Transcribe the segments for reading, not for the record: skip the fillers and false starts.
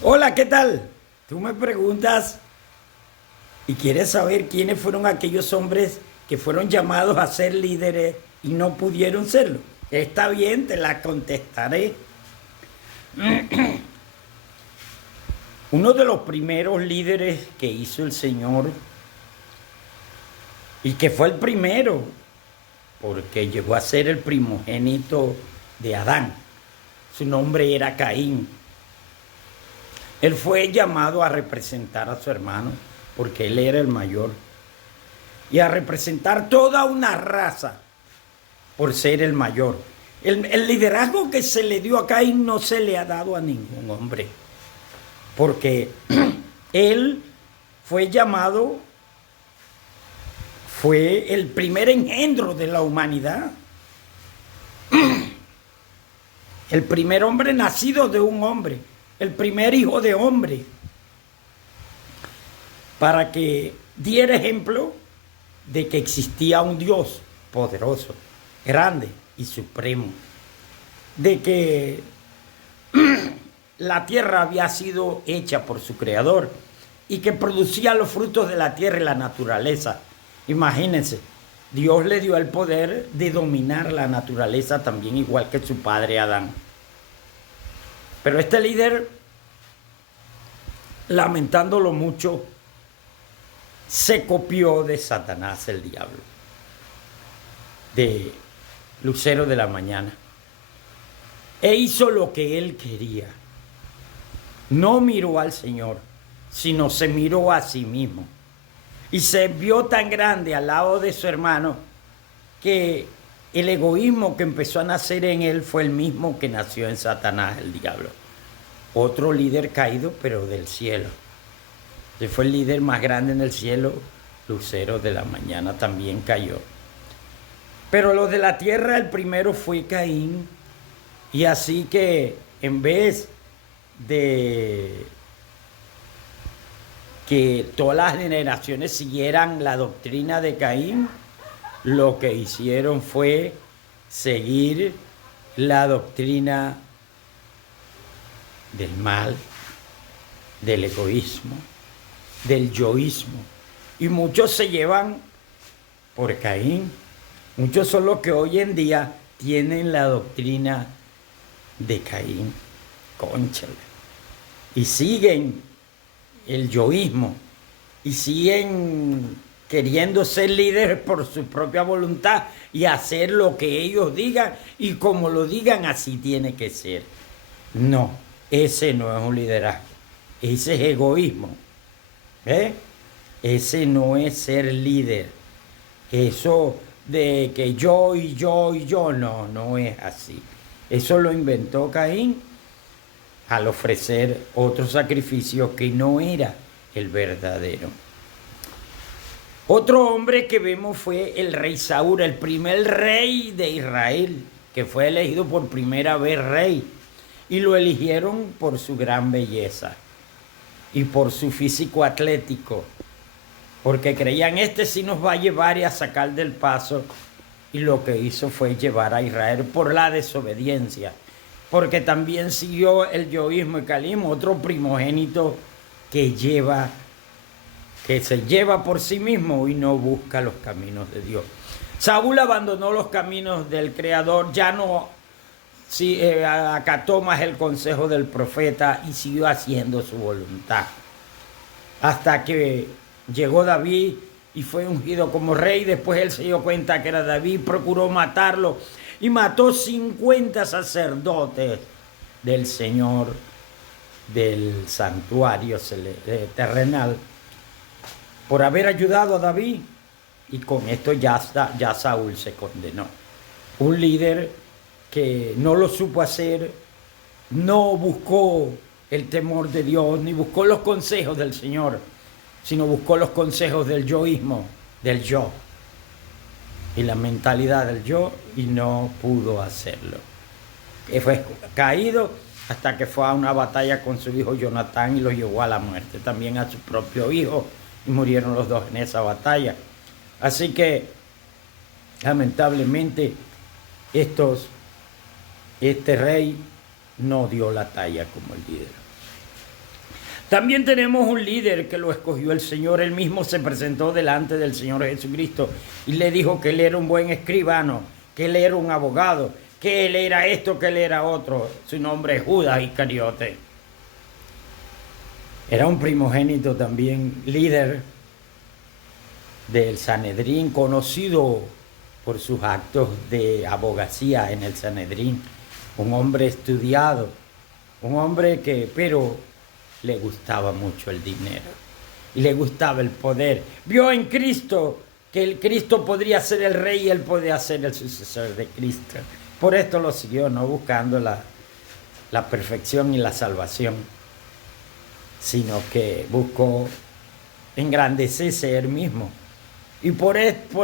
Hola, ¿qué tal? Tú me preguntas y quieres saber quiénes fueron aquellos hombres que fueron llamados a ser líderes y no pudieron serlo. Está bien, te la contestaré. Uno de los primeros líderes que hizo el Señor y que fue el primero, porque llegó a ser el primogénito de Adán. Su nombre era Caín. Él fue llamado a representar a su hermano, porque él era el mayor, y a representar toda una raza por ser el mayor. El liderazgo que se le dio a Caín no se le ha dado a ningún hombre, porque él fue llamado, fue el primer engendro de la humanidad, el primer hombre nacido de un hombre, el primer hijo de hombre, para que diera ejemplo de que existía un Dios poderoso, grande y supremo, de que la tierra había sido hecha por su creador y que producía los frutos de la tierra y la naturaleza. Imagínense, Dios le dio el poder de dominar la naturaleza también igual que su padre Adán. Pero este líder, lamentándolo mucho, se copió de Satanás, el diablo, de Lucero de la mañana, e hizo lo que él quería. No miró al Señor, sino se miró a sí mismo. Y se vio tan grande al lado de su hermano que el egoísmo que empezó a nacer en él fue el mismo que nació en Satanás, el diablo. Otro líder caído, pero del cielo. Ese fue el líder más grande en el cielo. Lucero de la mañana también cayó. Pero los de la tierra, el primero fue Caín. Y así que en vez de que todas las generaciones siguieran la doctrina de Caín, lo que hicieron fue seguir la doctrina del mal, del egoísmo, del yoísmo. Y muchos se llevan por Caín. Muchos son los que hoy en día tienen la doctrina de Caín. Cónchale. Y siguen el yoísmo. Y siguen queriendo ser líderes por su propia voluntad y hacer lo que ellos digan. Y como lo digan, así tiene que ser. No, ese no es un liderazgo. Ese es egoísmo. Ese no es ser líder. Eso de que yo y yo y yo, no, no es así. Eso lo inventó Caín al ofrecer otro sacrificio que no era el verdadero. Otro hombre que vemos fue el rey Saúl, el primer rey de Israel, que fue elegido por primera vez rey. Y lo eligieron por su gran belleza y por su físico atlético, porque creían, este sí nos va a llevar y a sacar del paso. Y lo que hizo fue llevar a Israel por la desobediencia, porque también siguió el yoísmo y calismo, otro primogénito que se lleva por sí mismo y no busca los caminos de Dios. Saúl abandonó los caminos del Creador, ya no acató más el consejo del profeta y siguió haciendo su voluntad. Hasta que llegó David y fue ungido como rey. Después él se dio cuenta que era David, procuró matarlo y mató 50 sacerdotes del Señor del santuario terrenal por haber ayudado a David. Y con esto ya Saúl se condenó. Un líder que no lo supo hacer, no buscó el temor de Dios, ni buscó los consejos del Señor, sino buscó los consejos del yoísmo, del yo, y la mentalidad del yo, y no pudo hacerlo. Fue caído hasta que fue a una batalla con su hijo Jonatán y lo llevó a la muerte, también a su propio hijo, y murieron los dos en esa batalla. Así que, lamentablemente, este rey no dio la talla como el líder. También tenemos un líder que lo escogió el Señor. Él mismo se presentó delante del Señor Jesucristo y le dijo que él era un buen escribano, que él era un abogado, que él era esto, que él era otro. Su nombre es Judas Iscariote. Era un primogénito también, líder del Sanedrín, conocido por sus actos de abogacía en el Sanedrín. Un hombre estudiado, un hombre que, pero le gustaba mucho el dinero y le gustaba el poder. Vio en Cristo que el Cristo podría ser el rey y él podía ser el sucesor de Cristo. Por esto lo siguió, no buscando la perfección y la salvación, sino que buscó engrandecerse él mismo. Y por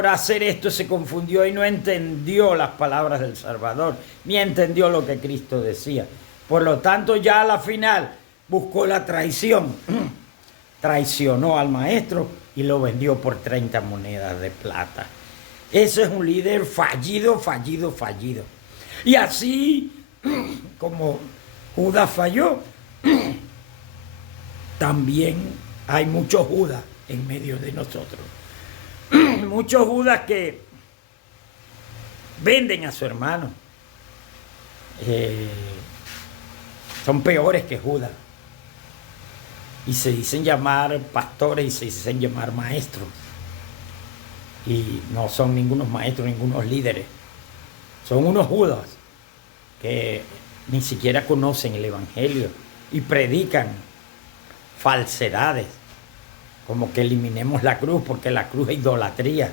hacer esto se confundió y no entendió las palabras del Salvador, ni entendió lo que Cristo decía. Por lo tanto, ya a la final buscó la traición. Traicionó al maestro y lo vendió por 30 monedas de plata. Ese es un líder fallido, fallido, fallido. Y así como Judas falló, también hay muchos Judas en medio de nosotros. Muchos Judas que venden a su hermano. Son peores que Judas. Y se dicen llamar pastores y se dicen llamar maestros. Y no son ningunos maestros, ningunos líderes. Son unos Judas que ni siquiera conocen el Evangelio y predican falsedades, como que eliminemos la cruz porque la cruz es idolatría,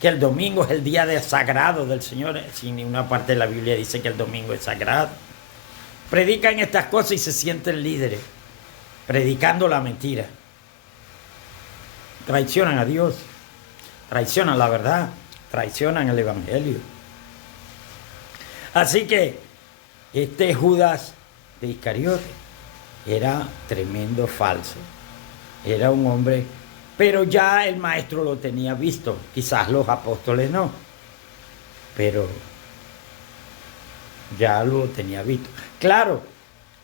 que el domingo es el día sagrado del Señor. Si ninguna parte de la Biblia dice que el domingo es sagrado. Predican estas cosas y se sienten líderes, predicando la mentira. Traicionan a Dios, traicionan la verdad, traicionan el Evangelio. Así que este Judas de Iscariote era tremendo falso. Era un hombre, pero ya el maestro lo tenía visto. Quizás los apóstoles no, pero ya lo tenía visto. Claro,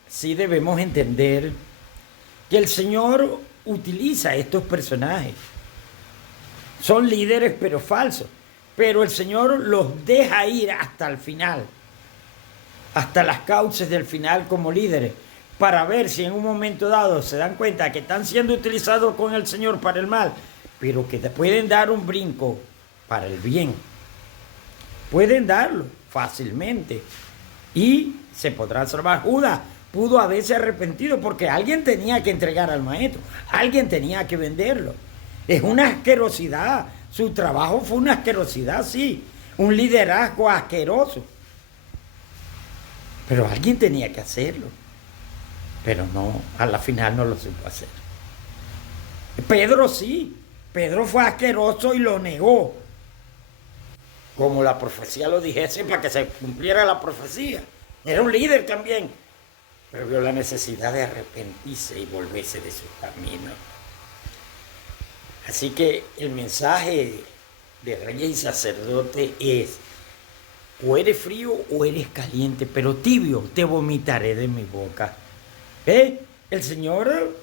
sí debemos entender que el Señor utiliza estos personajes. Son líderes pero falsos, pero el Señor los deja ir hasta el final, hasta las causas del final como líderes, para ver si en un momento dado se dan cuenta que están siendo utilizados con el Señor para el mal, pero que te pueden dar un brinco para el bien. Pueden darlo fácilmente y se podrá salvar. Judas pudo haberse arrepentido porque alguien tenía que entregar al maestro, alguien tenía que venderlo. Es una asquerosidad, su trabajo fue una asquerosidad, sí, un liderazgo asqueroso. Pero alguien tenía que hacerlo. Pero no, a la final no lo supo hacer. Pedro sí, Pedro fue asqueroso y lo negó. Como la profecía lo dijese para que se cumpliera la profecía. Era un líder también, pero vio la necesidad de arrepentirse y volverse de su camino. Así que el mensaje de rey y sacerdote es: o eres frío o eres caliente, pero tibio te vomitaré de mi boca. El Señor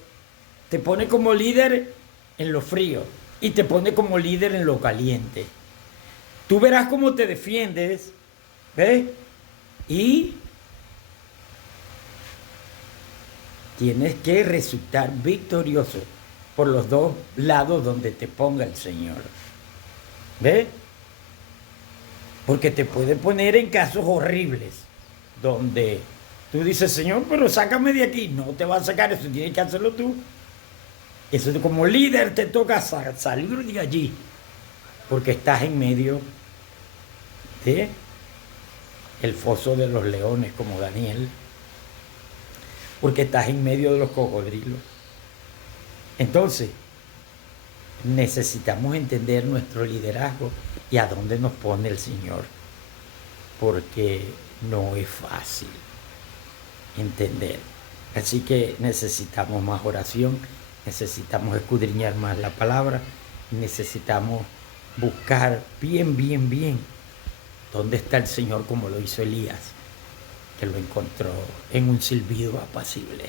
te pone como líder en lo frío y te pone como líder en lo caliente. Tú verás cómo te defiendes, y tienes que resultar victorioso por los dos lados donde te ponga el Señor. Porque te puede poner en casos horribles donde tú dices: Señor, pero sácame de aquí. No te va a sacar, eso tienes que hacerlo tú. Eso como líder te toca salir de allí, porque estás en medio de el foso de los leones como Daniel, porque estás en medio de los cocodrilos. Entonces, necesitamos entender nuestro liderazgo y a dónde nos pone el Señor, porque no es fácil entender. Así que necesitamos más oración, necesitamos escudriñar más la palabra, necesitamos buscar bien dónde está el Señor, como lo hizo Elías, que lo encontró en un silbido apacible.